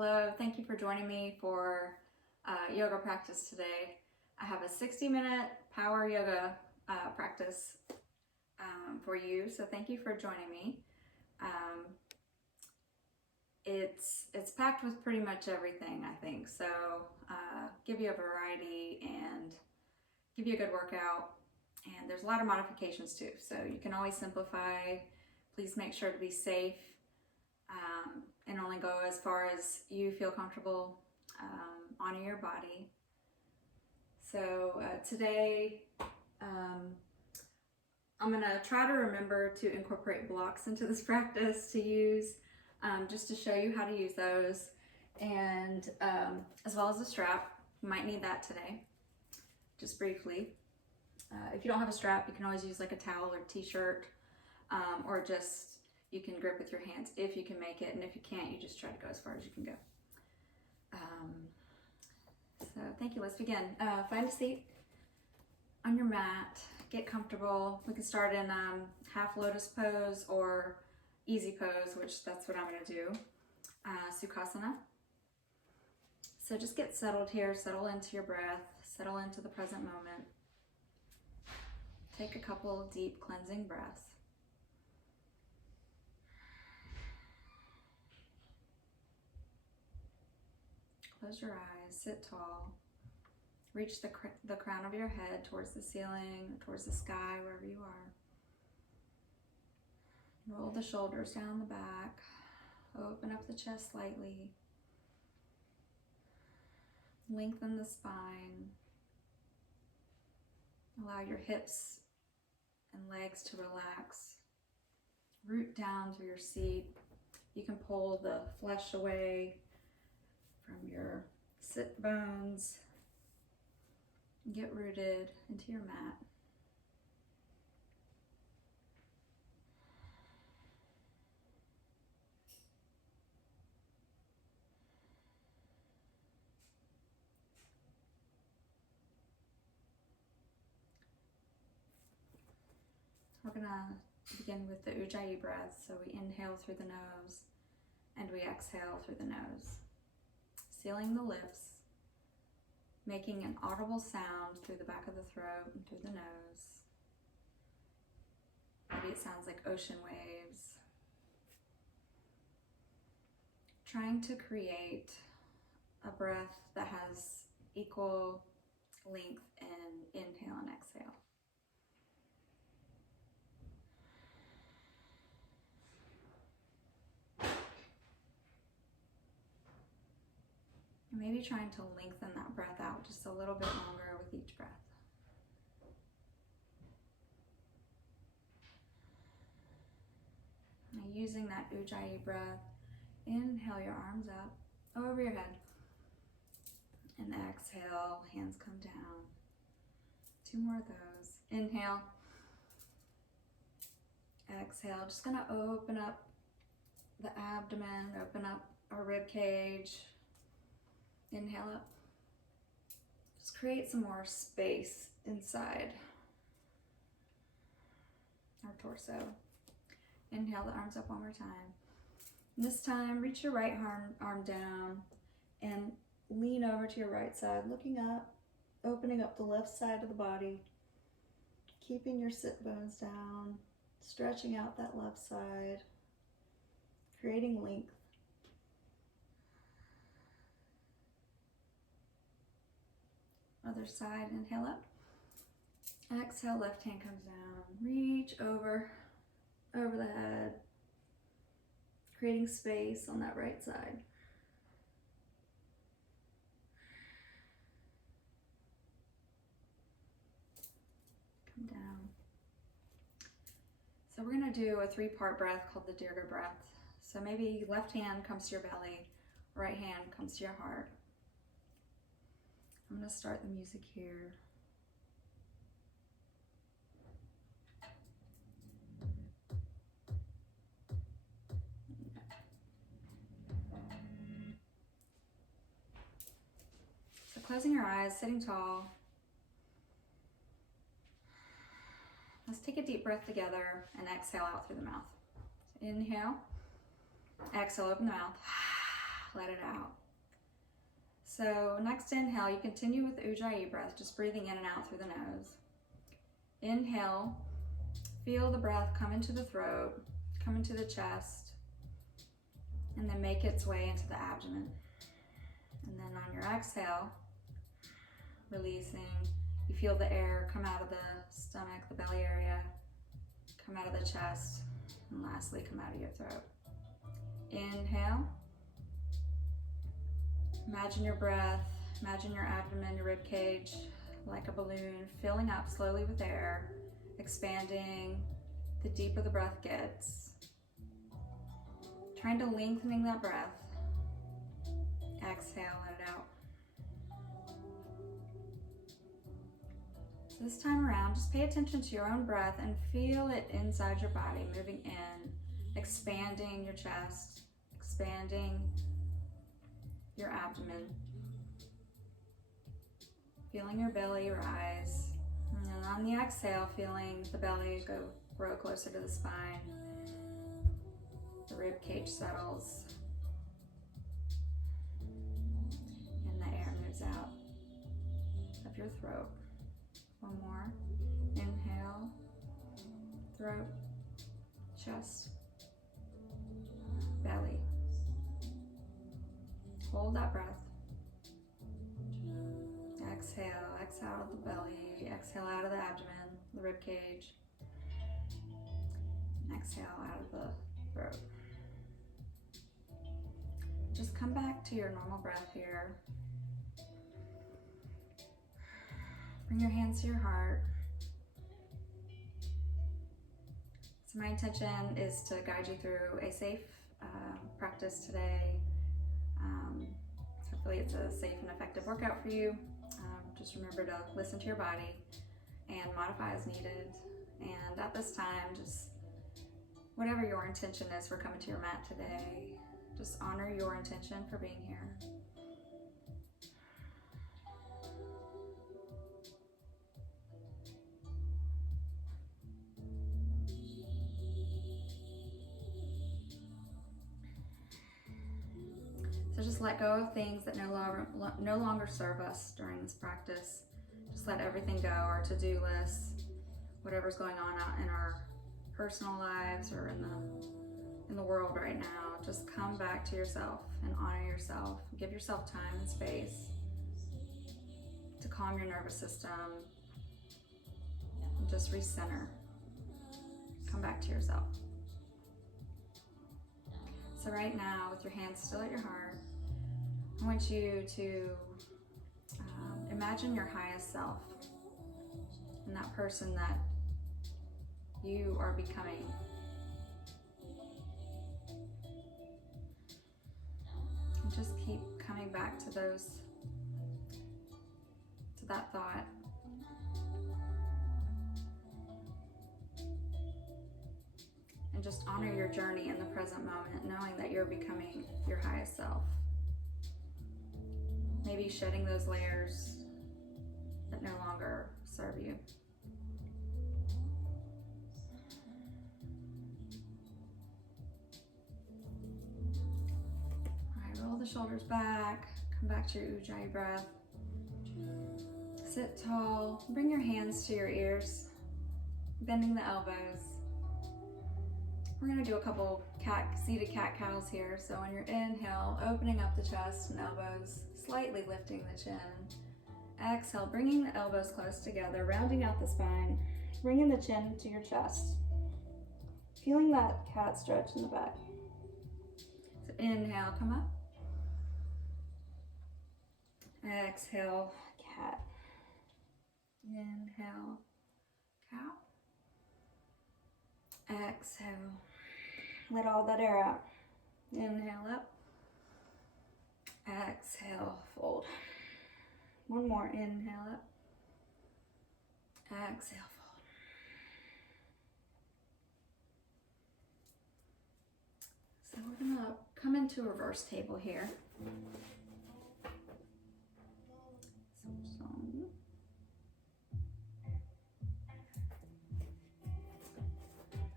Hello, thank you for joining me for yoga practice today. I have a 60-minute power yoga practice for you, so thank you for joining me. It's packed with pretty much everything, I think, so give you a variety and give you a good workout. And there's a lot of modifications too, so you can always simplify. Please make sure to be safe and only go as far as you feel comfortable. Honor your body. So today I'm gonna try to remember to incorporate blocks into this practice to use, just to show you how to use those, and as well as a strap. You might need that today, just briefly. If you don't have a strap, you can always use like a towel or t-shirt, or just you can grip with your hands if you can make it, and if you can't, you just try to go as far as you can go. So thank you, let's begin. Find a seat on your mat, get comfortable. We can start in half lotus pose or easy pose, which that's what I'm gonna do, Sukhasana. So just get settled here, settle into your breath, settle into the present moment. Take a couple deep cleansing breaths. Close your eyes, sit tall. Reach the crown of your head towards the ceiling, towards the sky, wherever you are. Roll the shoulders down the back. Open up the chest slightly. Lengthen the spine. Allow your hips and legs to relax. Root down through your seat. You can pull the flesh away from your sit bones. Get rooted into your mat. We're gonna begin with the Ujjayi breath. So we inhale through the nose and we exhale through the nose. Sealing the lips, making an audible sound through the back of the throat and through the nose. Maybe it sounds like ocean waves. Trying to create a breath that has equal length in inhale and exhale. Maybe trying to lengthen that breath out just a little bit longer with each breath. Now using that Ujjayi breath, inhale your arms up over your head. And exhale, hands come down. 2 more of those. Inhale. Exhale, just gonna open up the abdomen, open up our rib cage. Inhale up. Just create some more space inside our torso. Inhale the arms up one more time. This time, reach your right arm down and lean over to your right side, looking up, opening up the left side of the body, keeping your sit bones down, stretching out that left side, creating length. Other side, inhale up. Exhale, left hand comes down. Reach over the head, creating space on that right side. Come down. So we're gonna do a 3-part breath called the Dirga breath. So maybe left hand comes to your belly, right hand comes to your heart. I'm going to start the music here. So closing your eyes, sitting tall. Let's take a deep breath together and exhale out through the mouth. So inhale, exhale, open the mouth. let it out. So next inhale, you continue with Ujjayi breath, just breathing in and out through the nose. Inhale, feel the breath come into the throat, come into the chest, and then make its way into the abdomen. And then on your exhale, releasing, you feel the air come out of the stomach, the belly area, come out of the chest, and lastly come out of your throat. Inhale. Imagine your breath, imagine your abdomen, your rib cage, like a balloon, filling up slowly with air, expanding the deeper the breath gets. Trying to lengthening that breath. Exhale, let it out. So this time around, just pay attention to your own breath and feel it inside your body, moving in, expanding your chest, expanding your abdomen, feeling your belly rise, and then on the exhale, feeling the belly grow closer to the spine, the rib cage settles, and the air moves out of your throat. One more. Inhale, throat, chest, belly. Hold that breath. Exhale, exhale out of the belly, exhale out of the abdomen, the rib cage, and exhale out of the throat. Just come back to your normal breath here. Bring your hands to your heart. So my intention is to guide you through a safe practice today. Hopefully it's a safe and effective workout for you. Just remember to listen to your body and modify as needed. And at this time, just whatever your intention is for coming to your mat today, just honor your intention for being here. So just let go of things that no longer serve us during this practice. Just let everything go, our to-do lists, whatever's going on out in our personal lives or in the world right now. Just come back to yourself and honor yourself. Give yourself time and space to calm your nervous system and just recenter. Come back to yourself. So right now, with your hands still at your heart, I want you to imagine your highest self and that person that you are becoming. And just keep coming back to that thought. And just honor your journey in the present moment, knowing that you're becoming your highest self. Maybe shedding those layers that no longer serve you. All right, roll the shoulders back, come back to your Ujjayi breath. Sit tall, bring your hands to your ears, bending the elbows. We're gonna do a couple seated cat-cows here. So on your inhale, opening up the chest and elbows, slightly lifting the chin. Exhale, bringing the elbows close together, rounding out the spine, bringing the chin to your chest. Feeling that cat stretch in the back. So inhale, come up. Exhale, cat. Inhale, cow. Exhale. Let all that air out. Inhale up. Exhale, fold. One more, inhale up. Exhale, fold. So we're gonna come into a reverse table here.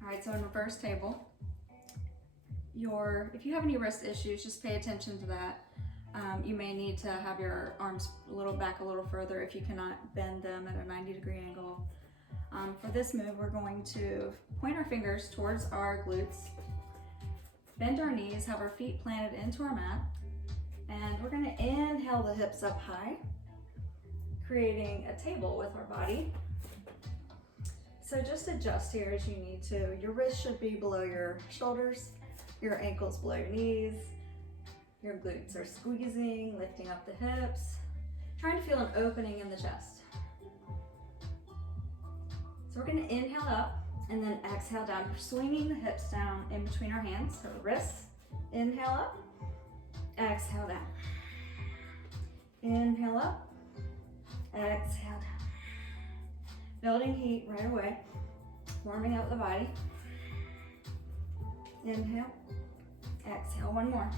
All right, so in reverse table, if you have any wrist issues, just pay attention to that. You may need to have your arms a little back a little further if you cannot bend them at a 90-degree angle. For this move, we're going to point our fingers towards our glutes, bend our knees, have our feet planted into our mat, and we're going to inhale the hips up high, creating a table with our body. So just adjust here as you need to. Your wrists should be below your shoulders, your ankles below your knees, your glutes are squeezing, lifting up the hips, trying to feel an opening in the chest. So we're going to inhale up and then exhale down. We're swinging the hips down in between our hands. So wrists, inhale up, exhale down. Inhale up, exhale down. Building heat right away, warming up the body. Inhale, exhale, one more.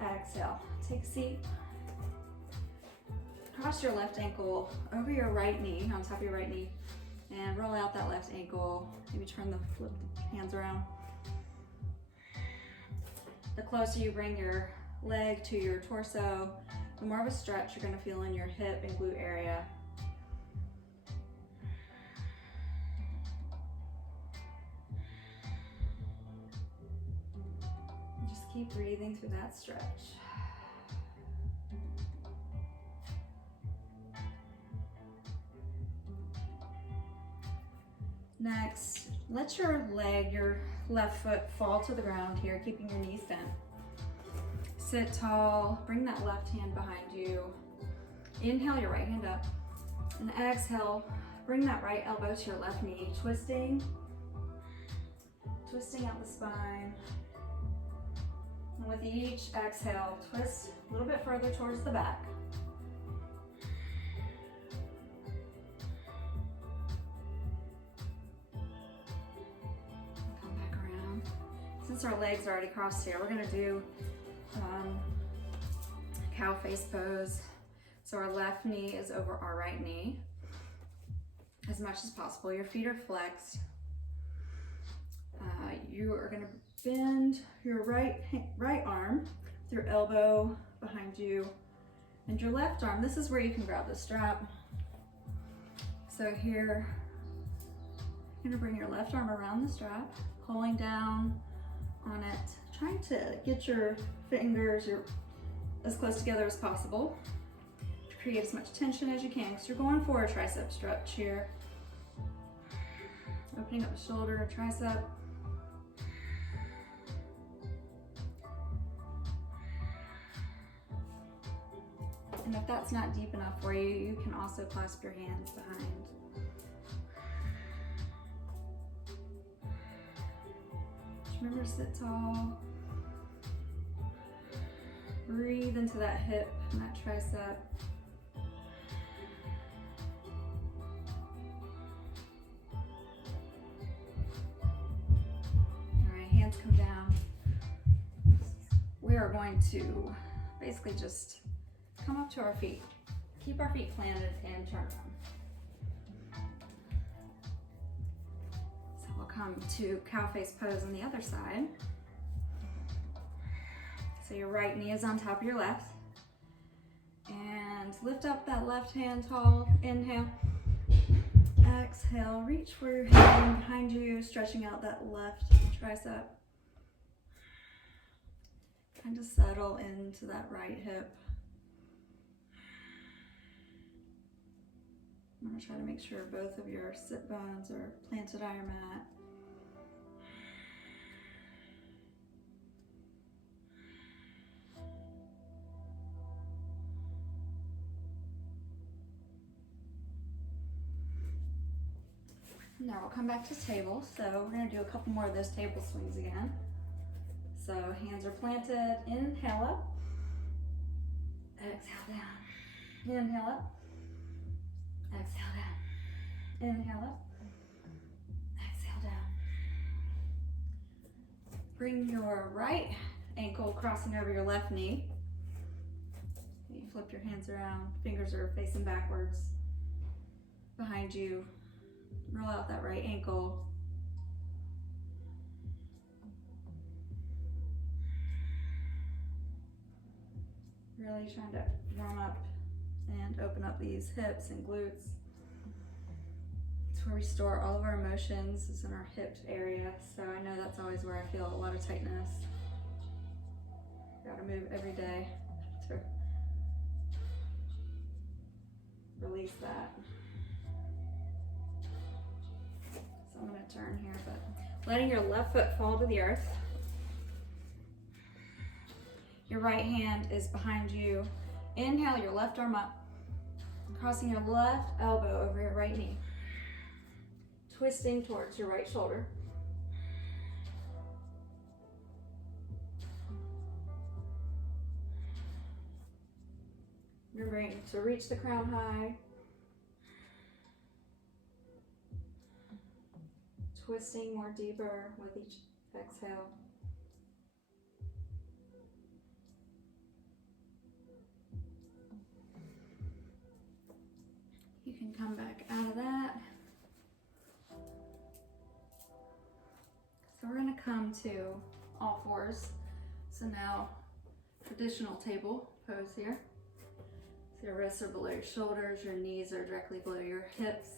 Exhale, take a seat. Cross your left ankle over your right knee, on top of your right knee, and roll out that left ankle. Maybe flip the hands around. The closer you bring your leg to your torso, the more of a stretch you're going to feel in your hip and glute area. Just keep breathing through that stretch. Next, let your left foot fall to the ground here, keeping your knees bent. Sit tall, bring that left hand behind you. Inhale your right hand up, and exhale, bring that right elbow to your left knee, twisting out the spine. And with each exhale, twist a little bit further towards the back. Since our legs are already crossed here, we're going to do cow face pose. So our left knee is over our right knee as much as possible. Your feet are flexed. You are going to bend your right arm with your elbow behind you, and your left arm, this is where you can grab the strap. So here, you're going to bring your left arm around the strap, pulling down on it, trying to get your fingers as close together as possible to create as much tension as you can, because you're going for a tricep stretch here. Opening up the shoulder, tricep. And if that's not deep enough for you, you can also clasp your hands behind. Remember to sit tall. Breathe into that hip and that tricep. All right, hands come down. We are going to basically just come up to our feet. Keep our feet planted and turn them. Come to cow face pose on the other side. So your right knee is on top of your left. And lift up that left hand tall. Inhale. Exhale. Reach for your hand behind you, stretching out that left tricep. Kind of settle into that right hip. I'm going to try to make sure both of your sit bones are planted on your mat. Now we'll come back to table. So we're going to do a couple more of those table swings again. So hands are planted. Inhale up. Exhale down. Inhale up. Exhale down. Inhale up. Exhale down. Bring your right ankle crossing over your left knee. You flip your hands around. Fingers are facing backwards behind you. Roll out that right ankle. Really trying to warm up and open up these hips and glutes. It's where we store all of our emotions, is in our hip area. So I know that's always where I feel a lot of tightness. Gotta move every day to release that. So I'm gonna turn here, but letting your left foot fall to the earth. Your right hand is behind you. Inhale your left arm up, crossing your left elbow over your right knee, twisting towards your right shoulder. Remembering to reach the crown high. Twisting more deeper with each exhale. You can come back out of that. So we're going to come to all fours. So now, traditional table pose here. So your wrists are below your shoulders, your knees are directly below your hips.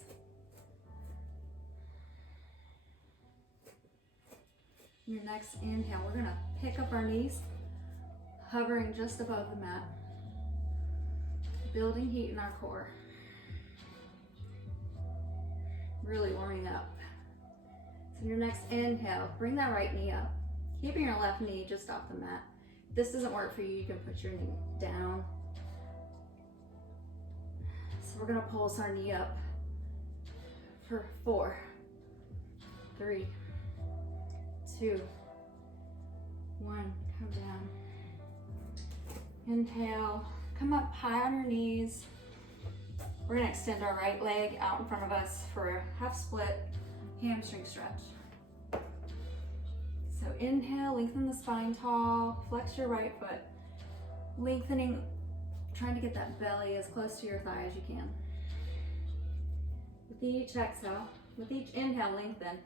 Your next inhale, we're gonna pick up our knees, hovering just above the mat, building heat in our core. Really warming up. So your next inhale, bring that right knee up, keeping your left knee just off the mat. If this doesn't work for you, you can put your knee down. So we're gonna pulse our knee up for 4, 3, 2, 1, come down. Inhale, come up high on your knees. We're gonna extend our right leg out in front of us for a half split hamstring stretch. So inhale, lengthen the spine tall, flex your right foot, lengthening, trying to get that belly as close to your thigh as you can. With each exhale, with each inhale, lengthen,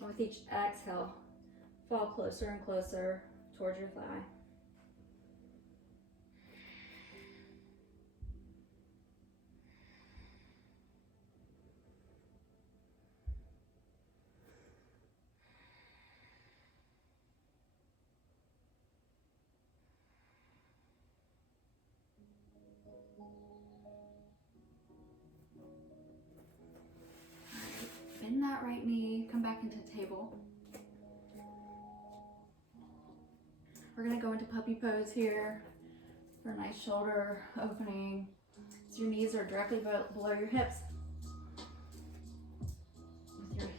and with each exhale, fall closer and closer towards your thigh. Bend that right knee, come back into table. We're gonna go into puppy pose here for a nice shoulder opening. So your knees are directly below your hips. With your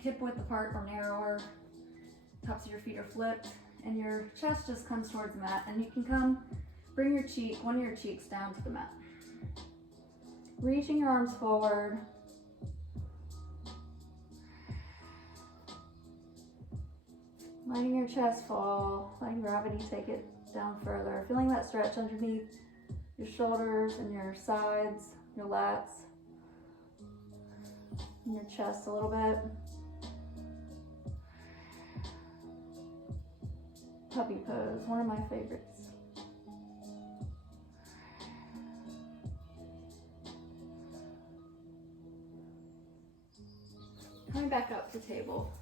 hip width apart or narrower, tops of your feet are flipped, and your chest just comes towards the mat. And you can bring one of your cheeks down to the mat. Reaching your arms forward. Letting your chest fall, letting gravity take it down further. Feeling that stretch underneath your shoulders and your sides, your lats, and your chest a little bit. Puppy pose, one of my favorites. Coming back up to table.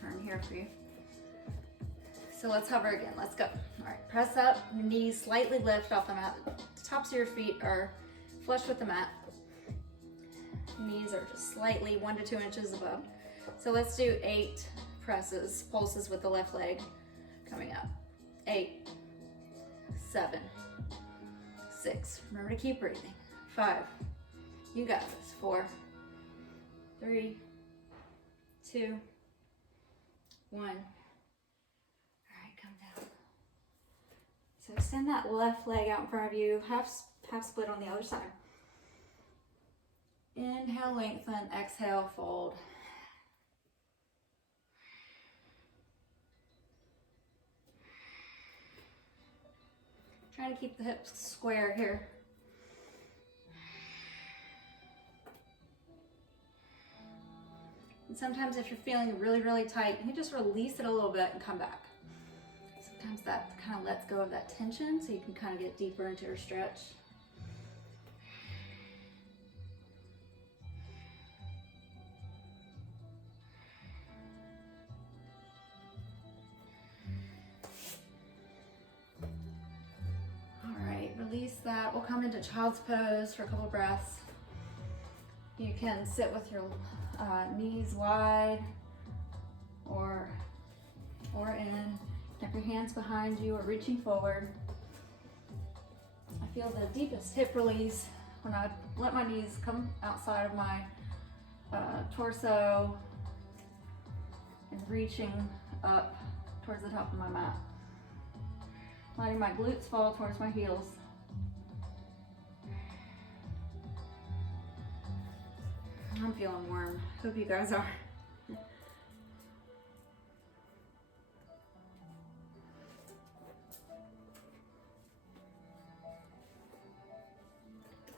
Turn here for you. So let's hover again, let's go. All right, press up, your knees slightly lift off the mat. The tops of your feet are flush with the mat. Knees are just slightly 1 to 2 inches above. So let's do 8 presses, pulses with the left leg coming up. 8, 7, 6, remember to keep breathing. 5, you got this. 4, 3, 2, 1. All right, come down. So extend that left leg out in front of you, half split on the other side. Inhale, lengthen, exhale, fold. Trying to keep the hips square here. And sometimes if you're feeling really, really tight, you can just release it a little bit and come back. sometimes that kind of lets go of that tension so you can kind of get deeper into your stretch. All right, release that. We'll come into child's pose for a couple breaths. You can sit with your knees wide or in. Have your hands behind you or reaching forward. I feel the deepest hip release when I let my knees come outside of my torso and reaching up towards the top of my mat. Letting my glutes fall towards my heels. I'm feeling warm. Hope you guys are.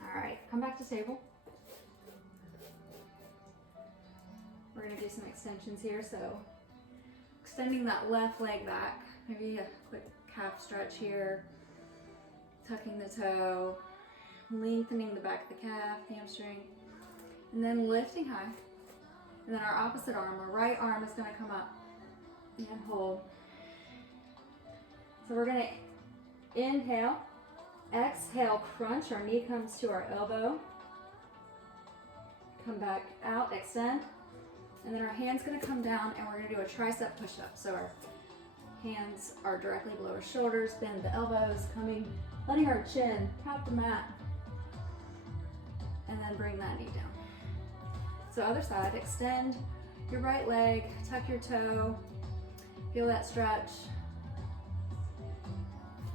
All right, come back to table. We're gonna do some extensions here. So extending that left leg back, maybe a quick calf stretch here, tucking the toe, lengthening the back of the calf, hamstring, and then lifting high. And then our opposite arm, our right arm is gonna come up and hold. So we're gonna inhale, exhale, crunch, our knee comes to our elbow. Come back out, extend. And then our hand's gonna come down and we're gonna do a tricep push-up. So our hands are directly below our shoulders, bend the elbows, letting our chin tap the mat. And then bring that knee down. So other side, extend your right leg, tuck your toe, feel that stretch.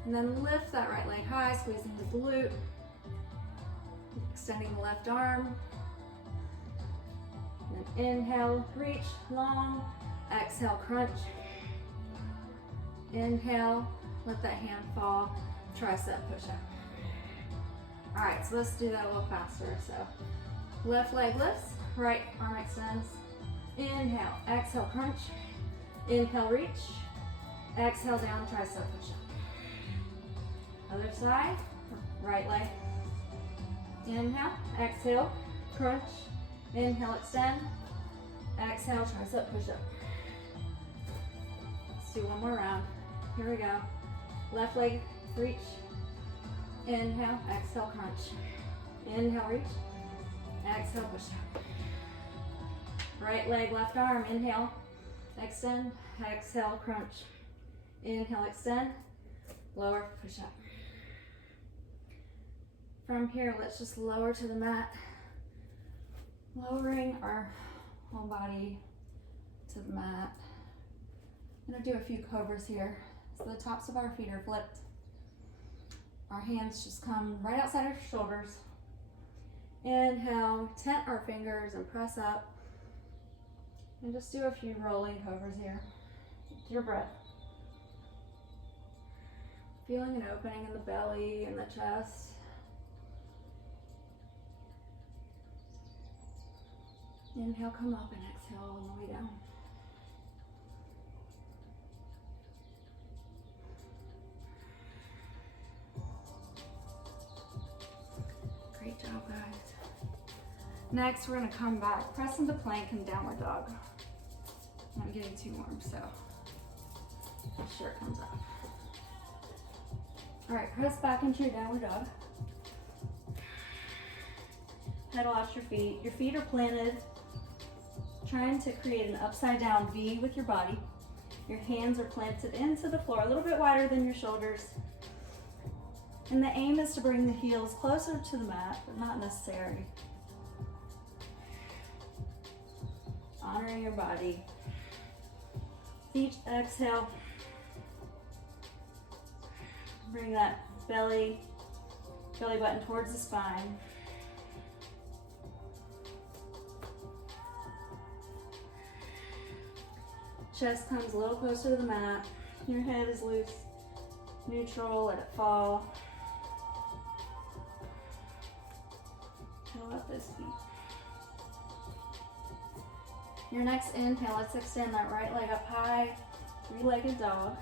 And then lift that right leg high, squeezing the glute, extending the left arm. And then inhale, reach long, exhale, crunch. Inhale, let that hand fall, tricep push up. All right, so let's do that a little faster. So left leg lifts, right arm extends. Inhale, exhale, crunch. Inhale, reach. Exhale, down, tricep push up. Other side, right leg. Inhale, exhale, crunch. Inhale, extend. Exhale, tricep push up. Let's do one more round. Here we go. Left leg, reach. Inhale, exhale, crunch. Inhale, reach. Exhale, push up. Right leg, left arm. Inhale, extend. Exhale, crunch. Inhale, extend. Lower, push up. From here, let's just lower to the mat. Lowering our whole body to the mat. I'm gonna do a few cobras here. So the tops of our feet are flipped. Our hands just come right outside our shoulders. Inhale, tent our fingers and press up. And just do a few rolling cobras here. With your breath. Feeling an opening in the belly and the chest. Inhale, come up, and exhale all the way down. Great job, guys. Next, we're gonna come back, press into plank and downward dog. I'm getting too warm, so my shirt comes off. All right, press back into your downward dog. Pedal out your feet. Your feet are planted, trying to create an upside down V with your body. Your hands are planted into the floor, a little bit wider than your shoulders. And the aim is to bring the heels closer to the mat, but not necessary. Honoring your body. Each exhale, bring that belly button towards the spine. Chest comes a little closer to the mat. Your head is loose, neutral, let it fall. Fill up those feet. Your next inhale, let's extend that right leg up high, three-legged dog.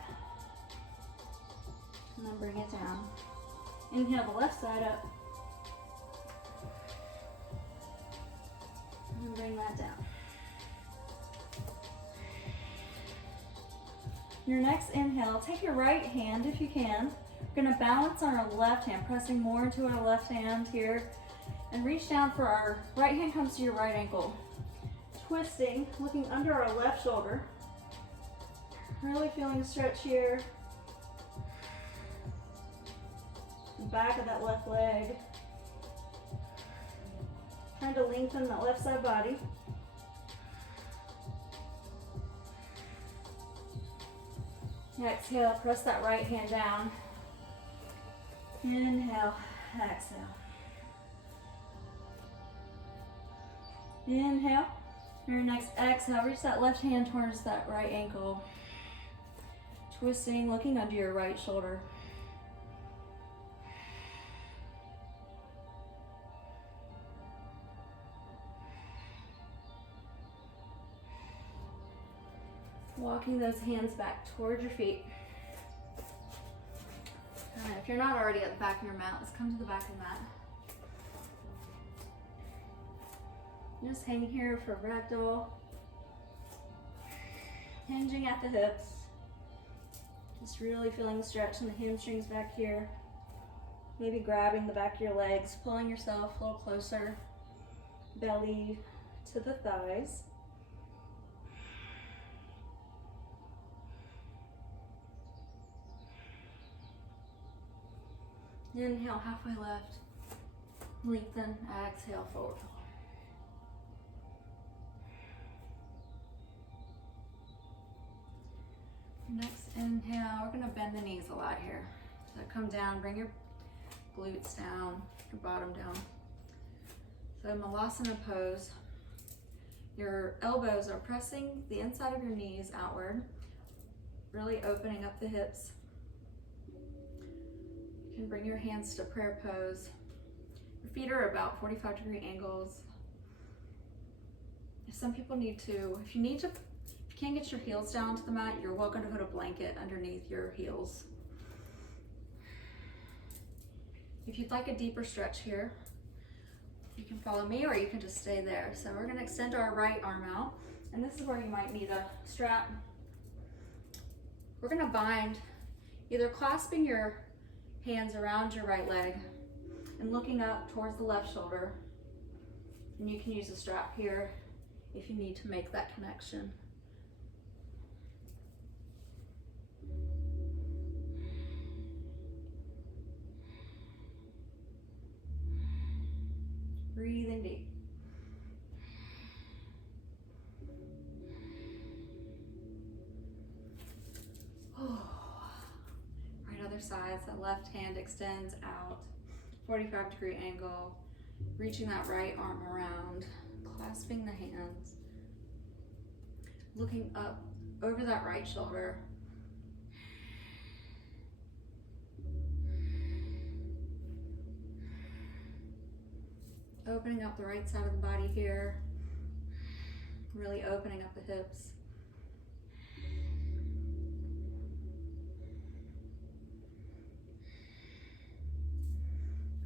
And then bring it down. Inhale the left side up. And then bring that down. Your next inhale, take your right hand if you can. We're gonna balance on our left hand, pressing more into our left hand here. And reach down for our right hand comes to your right ankle. Twisting, looking under our left shoulder. Really feeling a stretch here. The back of that left leg. Trying to lengthen that left side body. Exhale, press that right hand down. Inhale, exhale. Inhale. Your next exhale, reach that left hand towards that right ankle. Twisting, looking under your right shoulder. Walking those hands back towards your feet. All right, if you're not already at the back of your mat, let's come to the back of the mat. Just hang here for ragdoll. Hinging at the hips. Just really feeling the stretch in the hamstrings back here. Maybe grabbing the back of your legs, pulling yourself a little closer. Belly to the thighs. Inhale, halfway left. Lengthen, exhale, forward. Next inhale, we're gonna bend the knees a lot here. So come down, bring your glutes down, your bottom down. So Malasana pose. Your elbows are pressing the inside of your knees outward, really opening up the hips. You can bring your hands to prayer pose. Your feet are about 45-degree angles. If some people need to, if you can't get your heels down to the mat, you're welcome to put a blanket underneath your heels. If you'd like a deeper stretch here, you can follow me or you can just stay there. So we're gonna extend our right arm out, and this is where you might need a strap. We're gonna bind, either clasping your hands around your right leg and looking up towards the left shoulder. And you can use a strap here if you need to make that connection. Breathing deep. Oh. Right, other side. So left hand extends out, 45-degree angle, reaching that right arm around, clasping the hands, looking up over that right shoulder. Opening up the right side of the body here, really opening up the hips.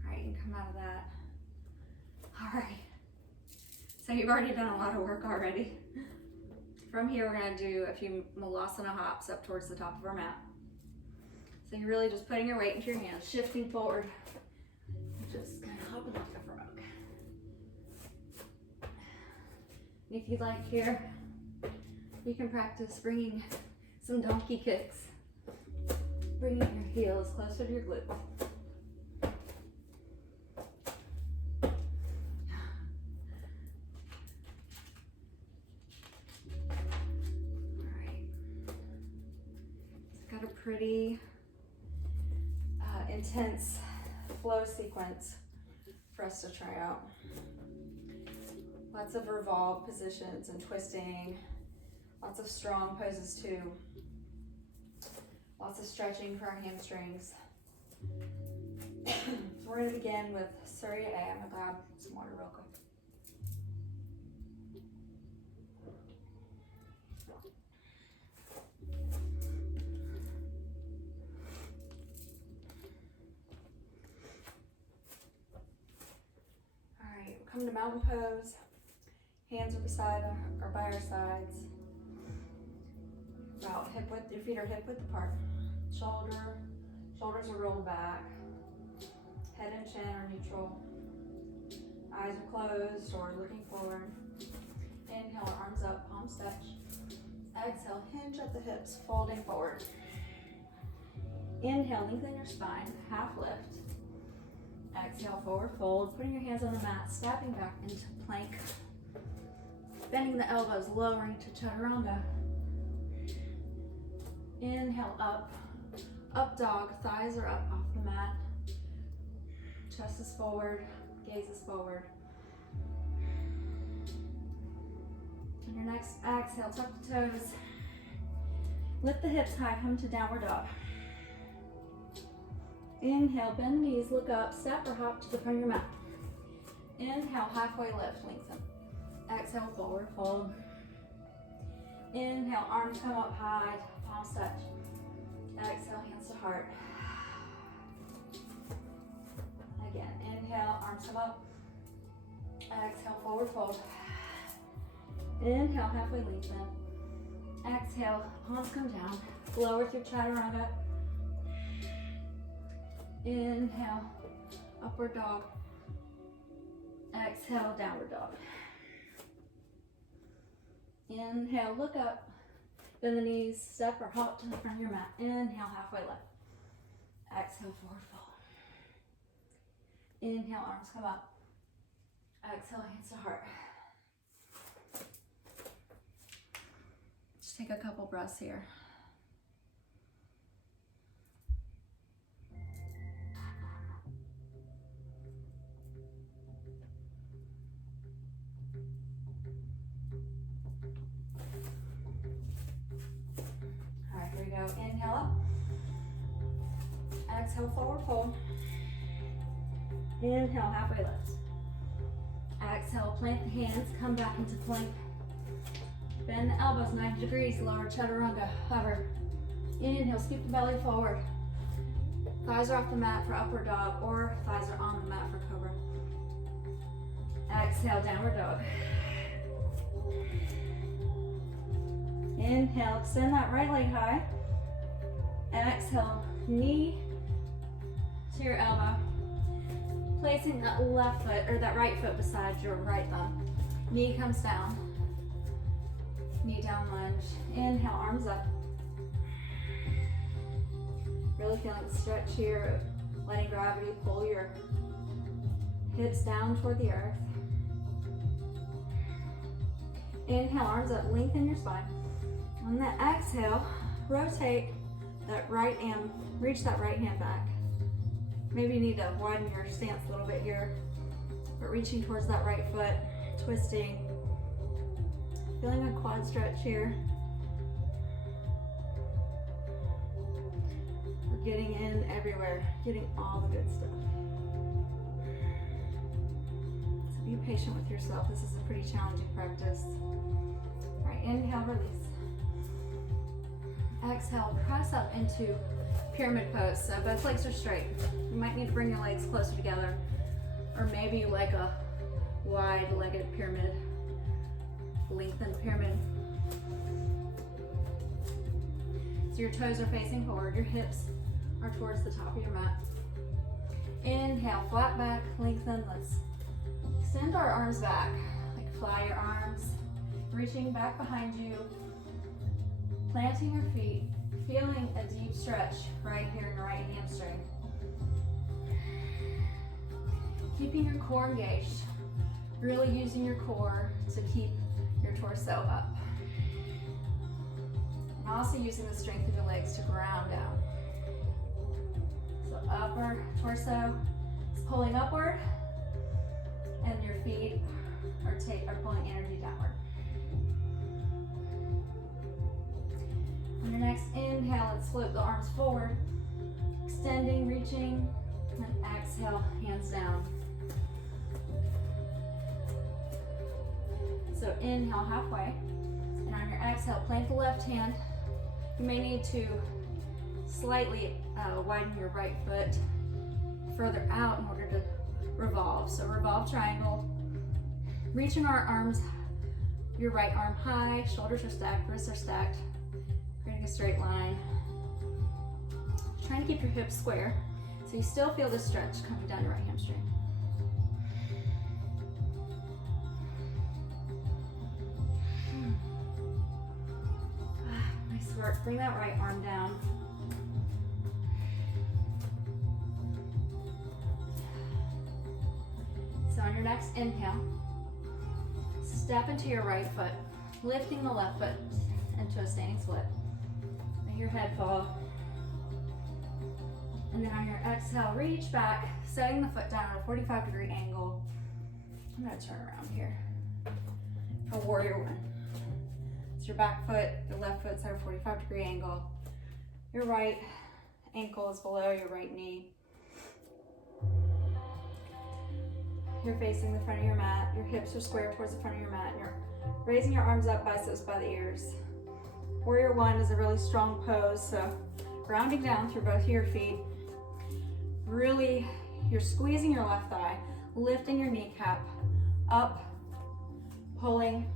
All right, you can come out of that. All right, so you've already done a lot of work already. From here, we're gonna do a few Malasana hops up towards the top of our mat. So you're really just putting your weight into your hands, shifting forward, just kind of hopping like a frog. If you'd like here, you can practice bringing some donkey kicks, bringing your heels closer to your glutes. All right, it's got a pretty intense flow sequence for us to try out. Lots of revolved positions and twisting, lots of strong poses too. Lots of stretching for our hamstrings. So we're gonna begin with Surya A. I'm gonna grab some water real quick. come to mountain pose. Hands are beside or by our sides. About hip width, your feet are hip width apart. Shoulders are rolled back. Head and chin are neutral. Eyes are closed or looking forward. Inhale, arms up, palms touch. Exhale, hinge at the hips, folding forward. Inhale, lengthen your spine, half lift. Exhale, forward fold, putting your hands on the mat, stepping back into plank. Bending the elbows, lowering to chaturanga. Inhale, up dog, thighs are up off the mat. Chest is forward, gaze is forward. On your next exhale, tuck the toes. Lift the hips high, come to downward dog. Inhale, bend the knees, look up, step or hop to the front of your mat. Inhale, halfway lift, lengthen. Exhale, forward fold. Inhale, arms come up high, palms touch. Exhale, hands to heart. Again, inhale, arms come up. Exhale, forward fold. Inhale, halfway lengthen. Exhale, palms come down. Lower through chaturanga. Inhale, upward dog. Exhale, downward dog. Inhale, look up. Bend the knees, step or hop to the front of your mat. Inhale, halfway lift. Exhale, forward fold. Inhale, arms come up. Exhale, hands to heart. Just take a couple breaths here. All right, here we go. Inhale up. Exhale, forward fold. Inhale, halfway lift. Exhale, plant the hands, come back into plank. Bend the elbows 90 degrees, lower chaturanga, hover. Inhale, scoop the belly forward. Thighs are off the mat for upward dog, or thighs are on the mat for cobra. Exhale, downward dog. Inhale, extend that right leg high. Exhale, knee to your elbow. Placing that left foot, or that right foot beside your right thumb. Knee comes down. Knee down lunge. Inhale, arms up. Really feeling the stretch here, letting gravity pull your hips down toward the earth. Inhale, arms up, lengthen your spine. On the exhale, rotate that right hand, reach that right hand back. Maybe you need to widen your stance a little bit here, but reaching towards that right foot, twisting. Feeling a quad stretch here. We're getting in everywhere, getting all the good stuff. So be patient with yourself. This is a pretty challenging practice. All right, inhale, release. Exhale, press up into pyramid pose. So both legs are straight. You might need to bring your legs closer together, or maybe like a wide-legged pyramid, lengthened pyramid. So your toes are facing forward, your hips are towards the top of your mat. Inhale, flat back, lengthen. Let's extend our arms back, like fly your arms, reaching back behind you, planting your feet, feeling a deep stretch right here in the right hamstring. Keeping your core engaged, really using your core to keep your torso up. And also using the strength of your legs to ground down. So upper torso is pulling upward, and your feet are pulling energy downward. On your next inhale, let's float the arms forward, extending, reaching, and exhale, hands down. So inhale halfway, and on your exhale, plant the left hand. You may need to slightly widen your right foot further out in order to revolve. So revolve triangle, Reaching our arms, your right arm high, shoulders are stacked, wrists are stacked, creating a straight line. Trying to keep your hips square so you still feel the stretch coming down your right hamstring. Nice work. Bring that right arm down. So on your next inhale, step into your right foot, lifting the left foot into a standing split. Let your head fall. And then on your exhale, reach back, setting the foot down at a 45-degree angle. I'm gonna turn around here for warrior one. It's your back foot, your left foot's at a 45-degree angle. Your right ankle is below your right knee. You're facing the front of your mat. Your hips are square towards the front of your mat. And you're raising your arms up, biceps by the ears. Warrior one is a really strong pose, so grounding down through both of your feet. Really, you're squeezing your left thigh, lifting your kneecap up, pulling,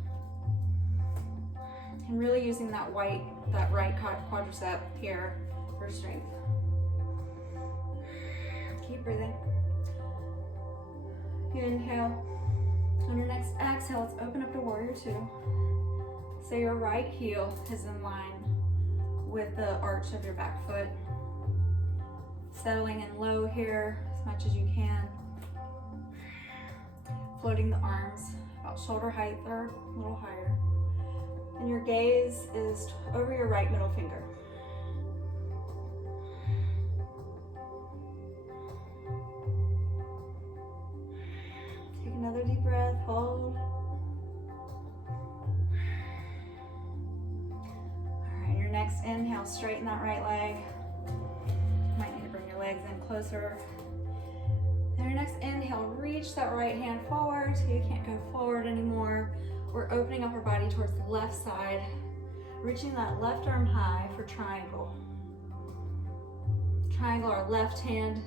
and really using that right quadricep here for strength. Keep breathing. Inhale. On your next exhale, let's open up to warrior two. So your right heel is in line with the arch of your back foot. Settling in low here as much as you can. Floating the arms about shoulder height or a little higher. And your gaze is over your right middle finger. Take another deep breath, hold. All right, your next inhale, straighten that right leg. Might need to bring your legs in closer. And your next inhale, reach that right hand forward so you can't go forward anymore. We're opening up our body towards the left side, reaching that left arm high for triangle. Triangle, our left hand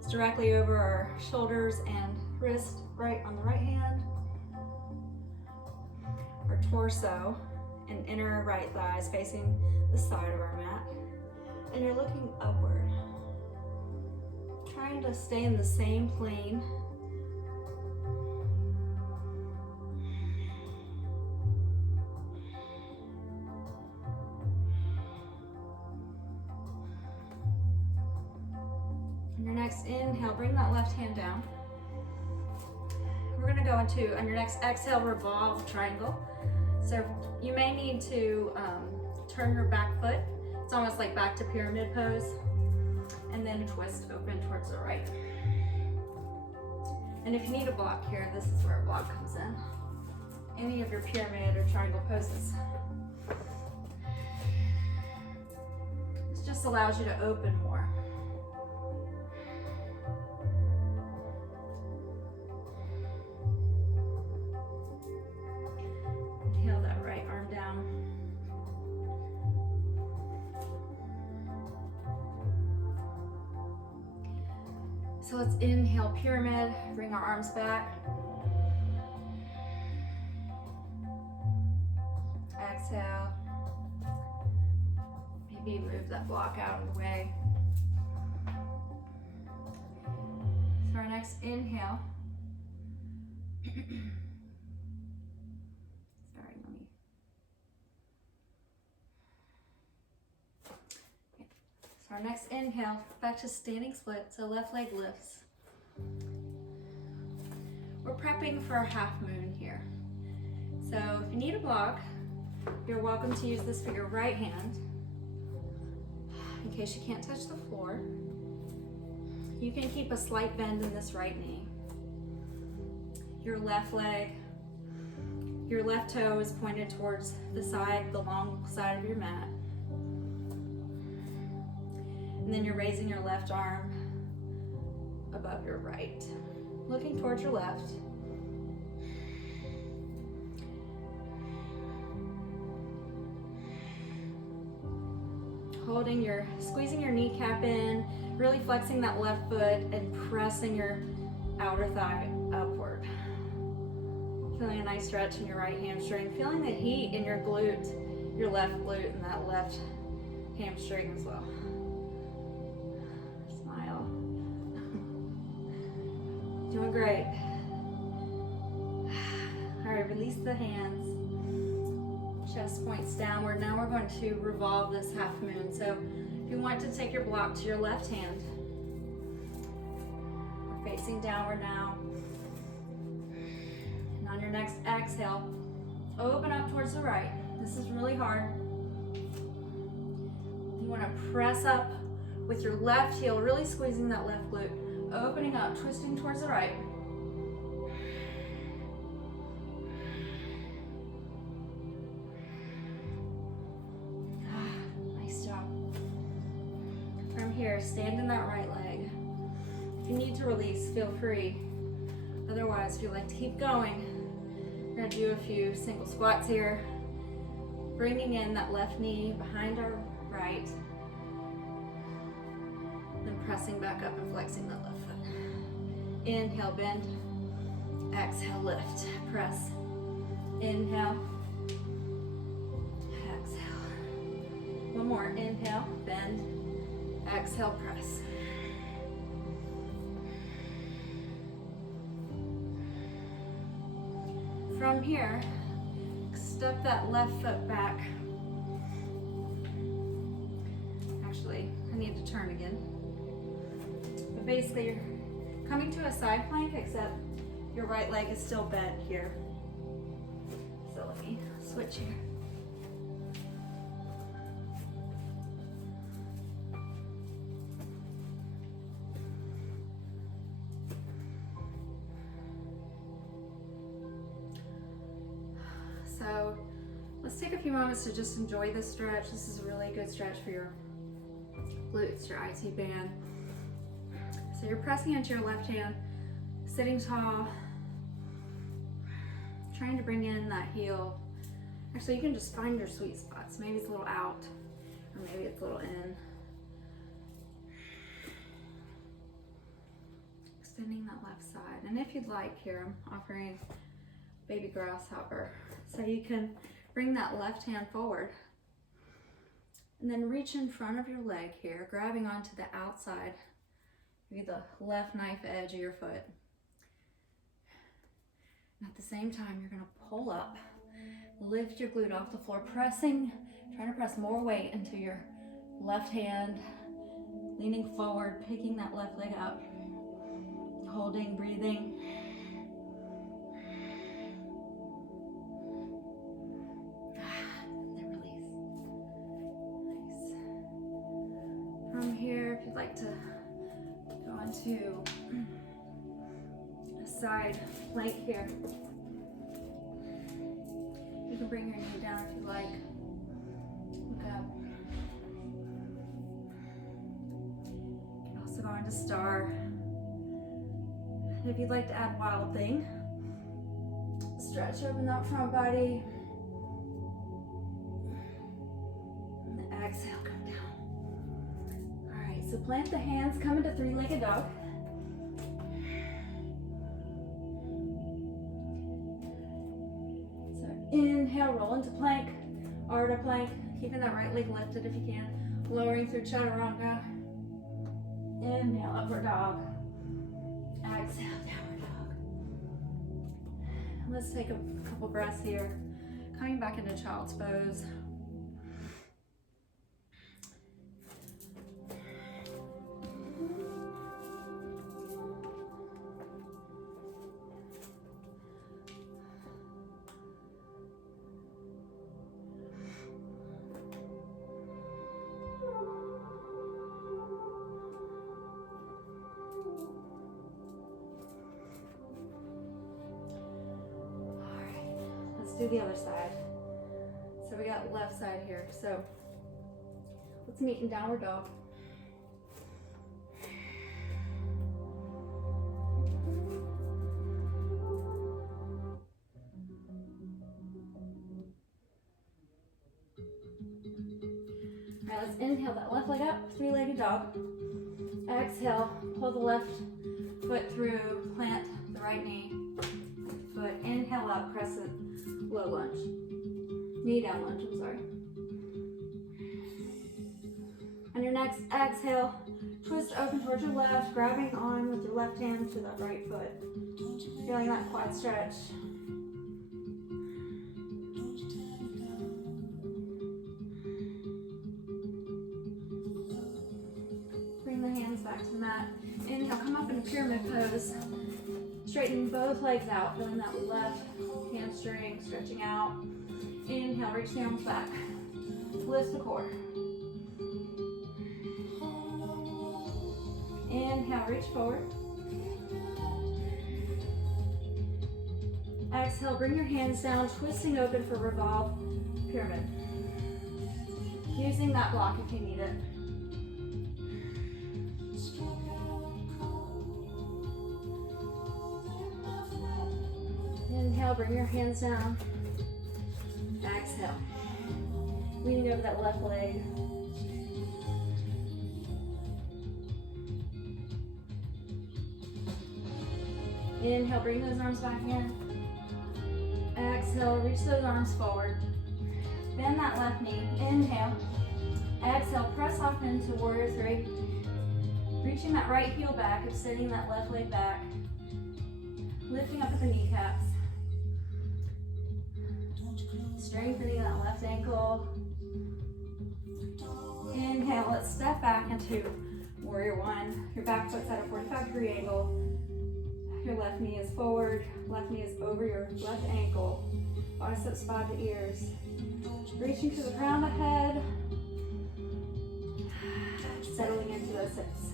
is directly over our shoulders and wrist, right on the right hand. Our torso and inner right thighs facing the side of our mat. And you're looking upward, trying to stay in the same plane. On your next inhale, bring that left hand down. We're gonna go into, on your next exhale, revolve triangle. So you may need to turn your back foot. It's almost like back to pyramid pose. And then twist open towards the right. And if you need a block here, this is where a block comes in. Any of your pyramid or triangle poses. This just allows you to open more. Inhale that right arm down. So let's inhale pyramid, bring our arms back. Exhale. Maybe move that block out of the way. So our next inhale. Sorry, let me. So our next inhale, back to standing split, so left leg lifts. We're prepping for a half moon here. So if you need a block, you're welcome to use this for your right hand. In case you can't touch the floor, you can keep a slight bend in this right knee. Your left leg, your left toe is pointed towards the side, the long side of your mat. And then you're raising your left arm above your right, looking towards your left. Squeezing your kneecap in, really flexing that left foot and pressing your outer thigh upward. Feeling a nice stretch in your right hamstring. Feeling the heat in your glute, your left glute, and that left hamstring as well. Smile. Doing great. All right, release the hands. Chest points downward. Now we're going to revolve this half moon. So if you want to take your block to your left hand, we're facing downward now. And on your next exhale, open up towards the right. This is really hard. You want to press up with your left heel, really squeezing that left glute, opening up, twisting towards the right. Nice job. From here, stand in that right leg. If you need to release, feel free. Otherwise, if you'd like to keep going, we're going to do a few single squats here. Bringing in that left knee behind our right. Then pressing back up and flexing that left foot. Inhale, bend. Exhale, lift. Press. Inhale. Exhale. One more. Inhale, bend. Exhale, press. From here, step that left foot back. Actually, I need to turn again. But basically, you're coming to a side plank, except your right leg is still bent here. So let me switch here. So let's take a few moments to just enjoy this stretch. This is a really good stretch for your glutes, your IT band. So you're pressing into your left hand, sitting tall, trying to bring in that heel. Actually, you can just find your sweet spots. Maybe it's a little out, or maybe it's a little in. Extending that left side. And if you'd like, here I'm offering baby grasshopper. So you can bring that left hand forward and then reach in front of your leg here, grabbing onto the outside, maybe the left knife edge of your foot. And at the same time, you're gonna pull up, lift your glute off the floor, trying to press more weight into your left hand, leaning forward, picking that left leg up, holding, breathing. Here, if you'd like to go into a side plank here, you can bring your knee down if you like. Look up. You can also go into star. And if you'd like to add wild thing, stretch open that front body. And exhale, come down. So plant the hands, come into three-legged dog. So inhale, roll into plank, Ardha plank, keeping that right leg lifted if you can. Lowering through chaturanga. Inhale, upward dog. Exhale, downward dog. Let's take a couple breaths here. Coming back into child's pose. Do the other side. So we got left side here. So let's meet in downward dog. All right, let's inhale that left leg up, three-legged dog. Exhale, pull the left foot through, plant the right knee. Foot, inhale inhale up, crescent, low lunge. Knee down lunge, I'm sorry. On your next exhale, twist open towards your left, grabbing on with your left hand to that right foot. Feeling that quad stretch. Bring the hands back to the mat. Inhale, come up in a pyramid pose. Straightening both legs out, feeling that left hamstring stretching out. Inhale, reach the arms back. Lift the core. Inhale, reach forward. Exhale, bring your hands down, twisting open for revolve pyramid. Using that block if you need it. Inhale, bring your hands down. Exhale. Leaning over that left leg. Inhale, bring those arms back in. Exhale, reach those arms forward. Bend that left knee. Inhale. Exhale, press off into warrior three. Reaching that right heel back, extending that left leg back. Lifting up at the kneecaps. Strengthening that left ankle. Inhale, let's step back into warrior one. Your back foot's at a 45-degree angle. Your left knee is forward, left knee is over your left ankle. Biceps by the ears. Reaching to the crown of the head. Settling into those hips.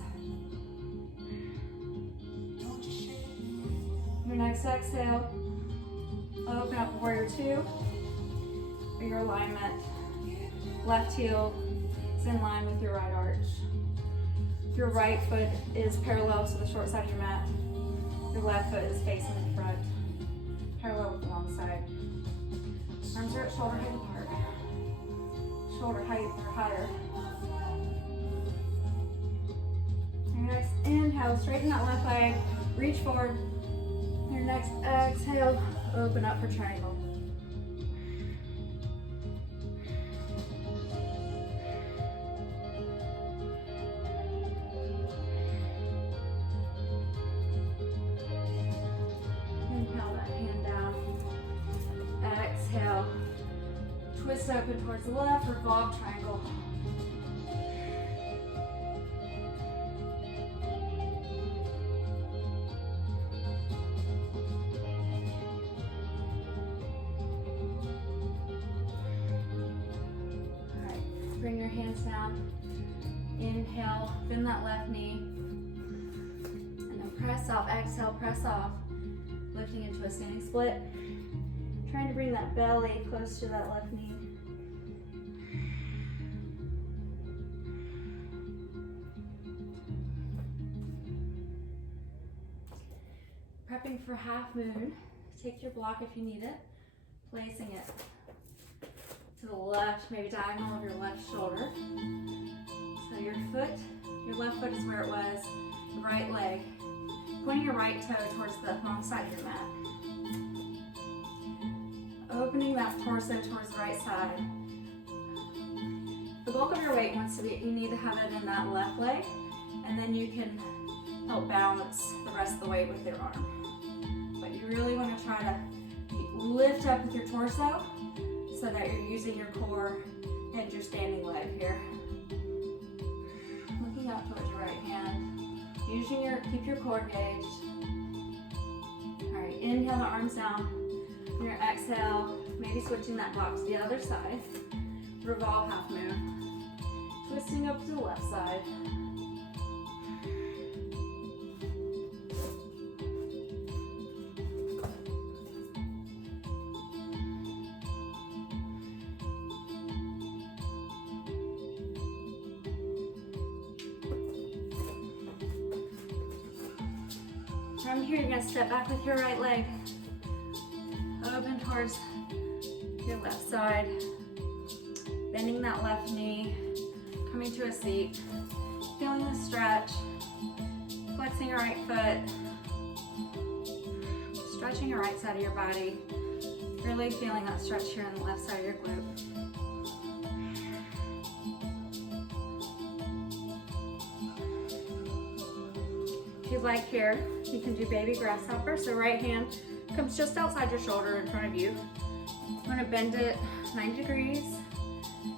Your next exhale, open up warrior two. For your alignment, left heel is in line with your right arch. Your right foot is parallel to the short side of your mat. Your left foot is facing in front, parallel with the long side. Arms are at shoulder height apart. Shoulder height or higher. Your next inhale, straighten that left leg, reach forward. Your next exhale, open up for triangle. Twist open towards the left, revolve triangle. All right, bring your hands down. Inhale, bend that left knee. And then press off, exhale, press off. Lifting into a standing split. Trying to bring that belly close to that left knee. Prepping for half moon. Take your block if you need it. Placing it to the left, maybe diagonal of your left shoulder. So your left foot is where it was, the right leg. Pointing your right toe towards the wrong side of your mat. Opening that torso towards the right side. The bulk of your weight wants to be, you need to have it in that left leg, and then you can help balance the rest of the weight with your arm. But you really want to try to lift up with your torso so that you're using your core and your standing leg here. Looking up towards your right hand. Keep your core engaged. All right, inhale the arms down. Your exhale, maybe switching that block to the other side. Revolve half moon. Twisting up to the left side. From here, you're going to step back with your right leg. Open towards your left side. Bending that left knee. Coming to a seat. Feeling the stretch. Flexing your right foot. stretching your right side of your body, really feeling that stretch here on the left side of your glute. If you'd like here, you can do baby grasshopper. So right hand comes just outside your shoulder in front of you. I'm going to bend it 90 degrees,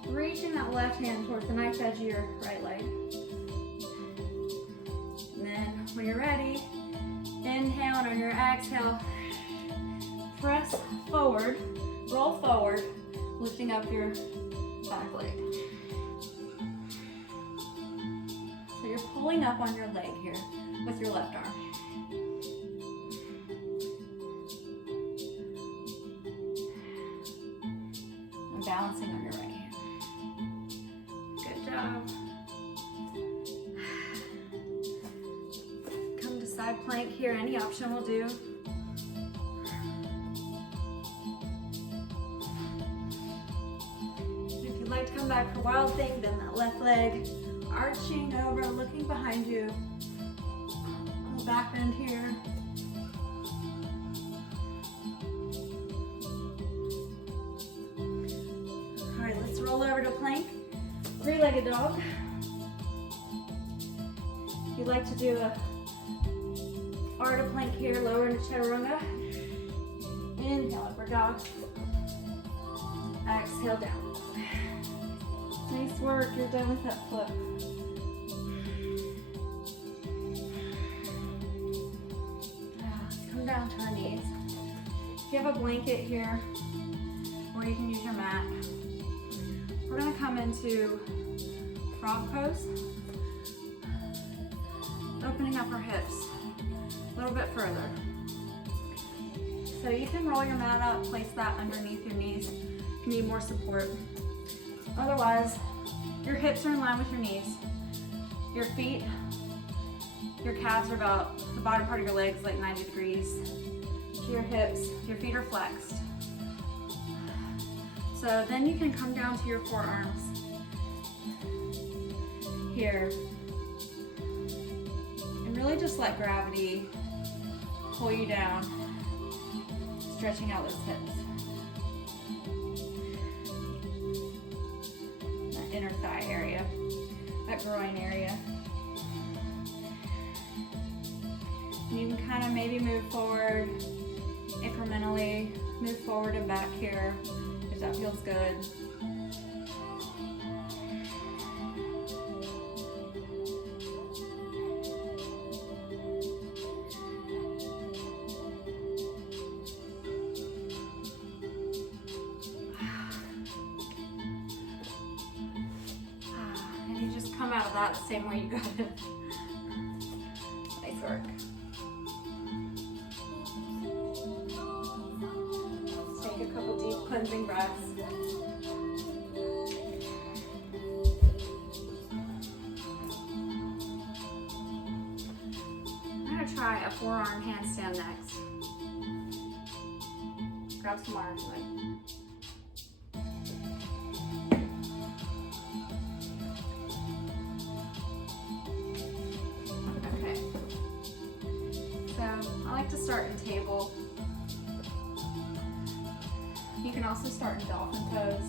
reaching that left hand towards the knife edge of your right leg. And then when you're ready, inhale, and on your exhale, press forward, roll forward, lifting up your back leg. So you're pulling up on your leg here with your left arm. And balancing on your right hand. Good job. Come to side plank here, any option will do. If you'd like to come back for wild thing, bend that left leg, arching over, looking behind you. Little back bend here. All right, let's roll over to plank, three-legged dog. If you'd like to do a Arta plank here, lower into chaturanga. Inhale, upward dog. Exhale, down. Nice work, you're done with that flip. Let's come down to our knees. If you have a blanket here, or you can use your mat, we're gonna come into frog pose, opening up our hips a little bit further. So you can roll your mat up, place that underneath your knees if you need more support. Otherwise, your hips are in line with your knees. Your feet, your calves are about the bottom part of your legs, like 90 degrees to your hips. Your feet are flexed. So then you can come down to your forearms here. And really just let gravity pull you down, stretching out those hips. That inner thigh area, that groin area. And you can kind of maybe move forward incrementally, move forward and back here if that feels good. And you just come out of that the same way you got it. Nice work. Take a couple deep cleansing breaths. I'm going to try a forearm handstand next. Grab some water if you like. Okay. So I like to start in table. You can also start in dolphin pose.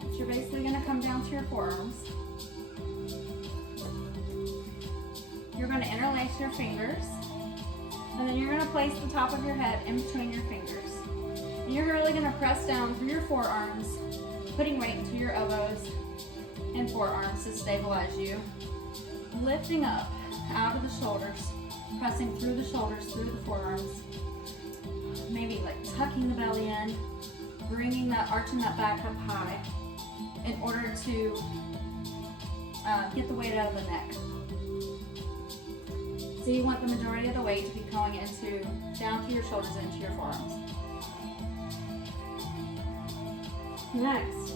But you're basically going to come down to your forearms. You're going to interlace your fingers, and then you're going to place the top of your head in between your fingers. And you're really going to press down through your forearms, putting weight into your elbows and forearms to stabilize you. Lifting up out of the shoulders, pressing through the shoulders, through the forearms. Maybe like tucking the belly in, bringing that, arching that back up high in order to get the weight out of the neck. So you want the majority of the weight to be going into, down through your shoulders into your forearms. Next,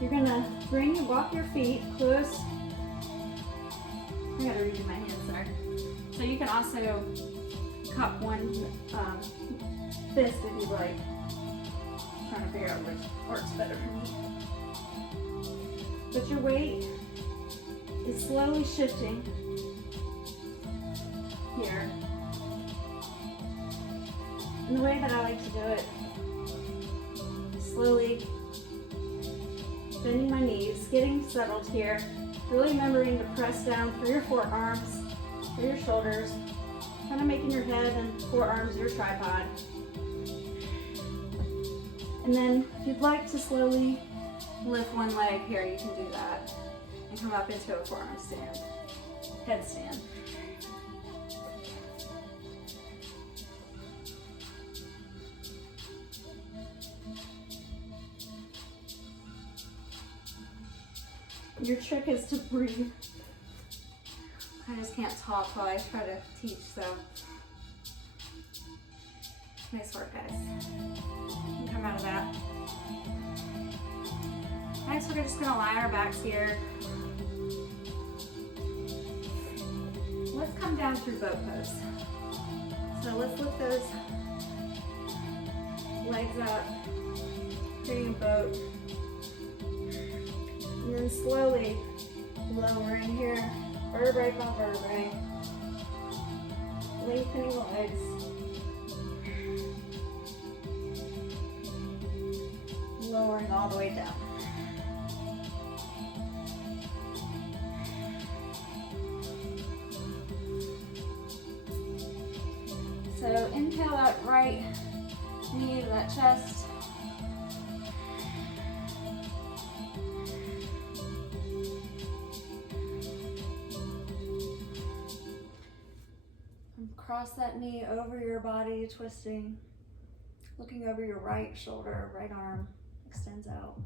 you're gonna walk your feet close. I gotta redo my hands, sorry. So you can also cup one fist if you like. I'm trying to figure out which works better for me. Put your weight is slowly shifting here. And the way that I like to do it, slowly bending my knees, getting settled here, really remembering to press down through your forearms, through your shoulders, kind of making your head and forearms your tripod. And then if you'd like to slowly lift one leg here, you can do that and come up into a forearm stand, headstand. Your trick is to breathe. I just can't talk while I try to teach, so nice work, guys. You can come out of that. Next, we're just gonna lie on our backs here. Let's come down through boat pose. So let's lift those legs up, creating a boat. And then slowly lowering here, vertebrae by vertebrae, lengthening the legs. Lowering all the way down. So inhale that right knee to that chest. Cross that knee over your body, twisting, looking over your right shoulder, right arm extends out.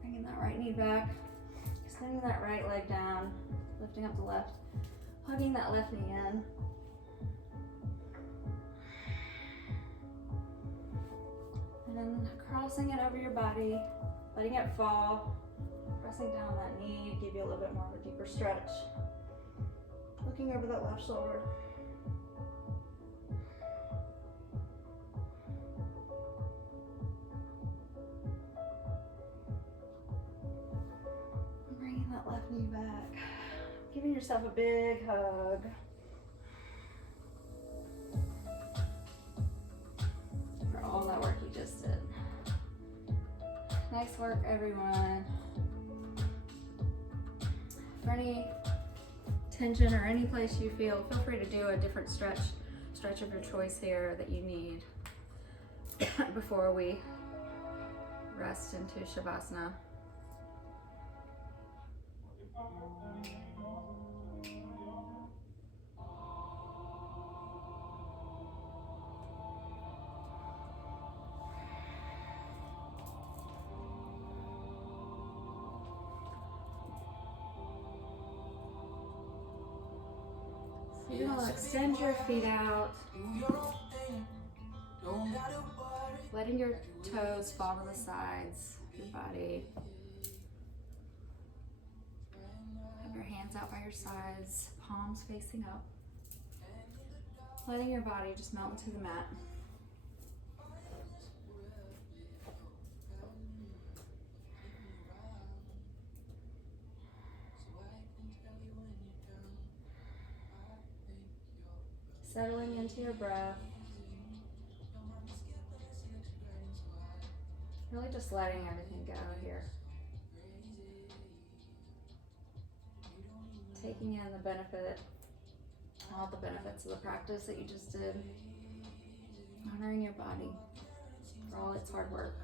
Bringing that right knee back, extending that right leg down, lifting up the left, hugging that left knee in. And then crossing it over your body, letting it fall, pressing down that knee, give you a little bit more of a deeper stretch. Looking over that left shoulder. Bringing that left knee back. Giving yourself a big hug. For all that work you just did. Nice work, everyone. For any tension or any place you feel free to do a different stretch of your choice here that you need before we rest into Shavasana. You're gonna extend your feet out, letting your toes fall to the sides of your body. Have your hands out by your sides, palms facing up. Letting your body just melt into the mat. Settling into your breath. Really just letting everything go here. Taking in the benefit, all the benefits of the practice that you just did. Honoring your body for all its hard work.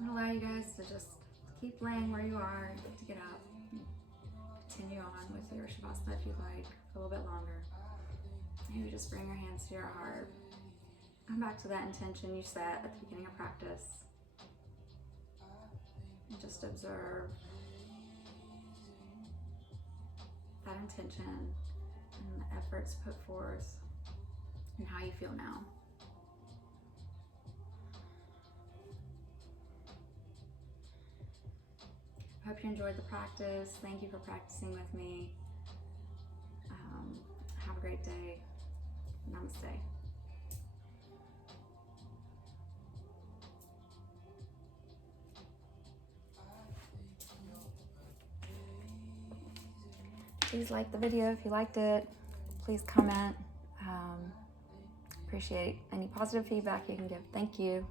I'm gonna allow you guys to just keep laying where you are and to get up. Continue on with your Shavasana if you'd like, a little bit longer. Maybe just bring your hands to your heart. Come back to that intention you set at the beginning of practice. And just observe that intention and the efforts put forth and how you feel now. I hope you enjoyed the practice. Thank you for practicing with me. Have a great day. Namaste. Please like the video if you liked it. Please comment. Appreciate any positive feedback you can give. Thank you.